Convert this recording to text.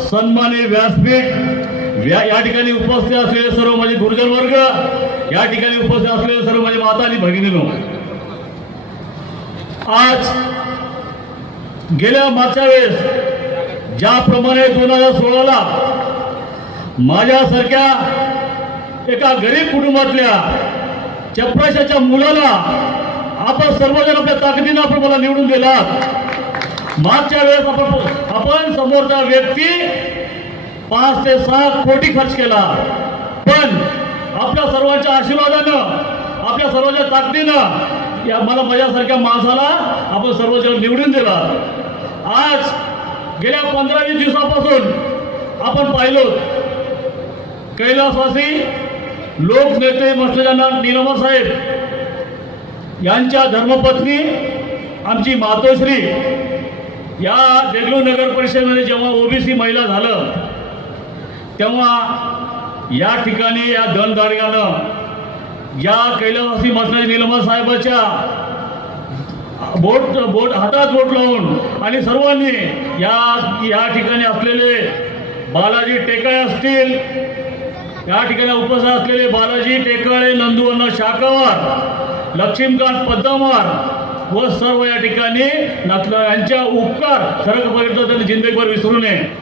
सन्माननीय व्यासपीठ या ठिकाणी उपस्थित असलेले सर्व माझे गुरुजन वर्ग, या ठिकाणी उपस्थित असलेले सर्व माझे माता आणि भगिनींनो, आज गेल्या मागच्या वेळेस ज्याप्रमाणे 2016ला माझ्यासारख्या एका गरीब कुटुंबातल्या चपराशाच्या मुलाला आपण सर्वजण आपल्या ताकदीने आपण मला निवडून दिलात। मागच्या वेळेस आपण समोरचा व्यक्ती 5 ते 6 कोटी खर्च केला, पण आपल्या सर्वांच्या आशीर्वादानं, आपल्या सर्वांच्या ताकदीनं या मला माझ्यासारख्या माणसाला आपण सर्वजण निवडून दिला। आज गेल्या 15-20 दिवसापासून आपण पाहिलो कैलासवासी लोकनेते मस्तजाना नीलम साहेब यांच्या धर्मपत्नी आमची मातोश्री या देगलूर नगर परिषदेमध्ये जेव्हा ओबीसी महिला झालं तेव्हा या ठिकाणी या धनदाडग्यानं या कैलासवासी मस्तजाना नीलम साहेबाच्या हातात बोट लावून आणि सर्वांनी या ठिकाणी असलेले बालाजी टेकाळे असतील, या ठिकाणी उपस्थित असलेले बालाजी टेकाळे, नंदूअण्णा शाकावार, लक्ष्मीकांत पद्मावार व सर्व या ठिकाणी यांच्या उपकार खरं बघितलं त्यांनी जिंदगीभर विसरू नये।